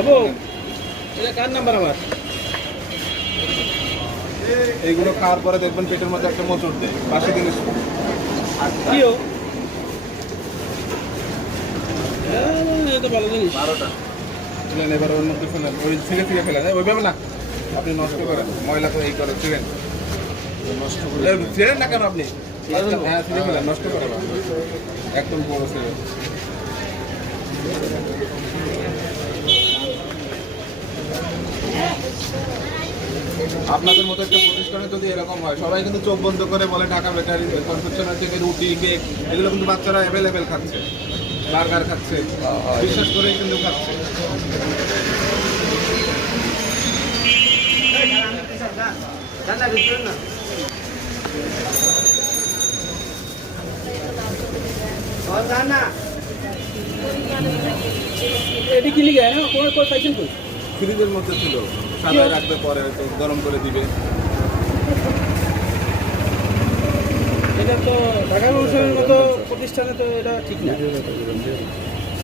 বাবু এটা কার নাম্বার আমার? এইগুলো খাওয়ার পরে দেখবেন পেটের মধ্যে একটা মোচড় দেয়, বাসি জিনিস কিও এটা ভালো জিনিস। 12টা ফেলেন, এবার ওর মধ্যে ফেলেন, ওই ছিঁড়ে ছিঁড়ে ফেলেন। ওইভাবে না, আপনি নষ্ট করেন, ময়লা করে এই করে ছিঁড়েন, নষ্ট করে ছিঁড়েন না কেন আপনি? হ্যাঁ ছিঁড়ে ফেলেন, নষ্ট করে না, একদম বড় ছিঁড়ে। আপনাদের মতো একটা প্রতিষ্ঠানে যদি এরকম হয়, সবাই কিন্তু চোখ বন্ধ করে বলে ঢাকা বেকারি কনফেকশনারি থেকে রুটি, কেক, এগুলো কিন্তু বাচ্চারা অ্যাভেলেবেল খাচ্ছে, বার্গার খাচ্ছে, বিশ্বাস করেই কিন্তু খাচ্ছে। এটি কি লিখে হ্যাঁ কোন কোন পাইছেন কই? ফ্রিজের মধ্যে ছিল, সাজায় রাখবে, পরে হয়তো গরম করে দিবে। এটা তো ঢাকা কমিশনের মতো প্রতিষ্ঠানে তো এটা ঠিক না।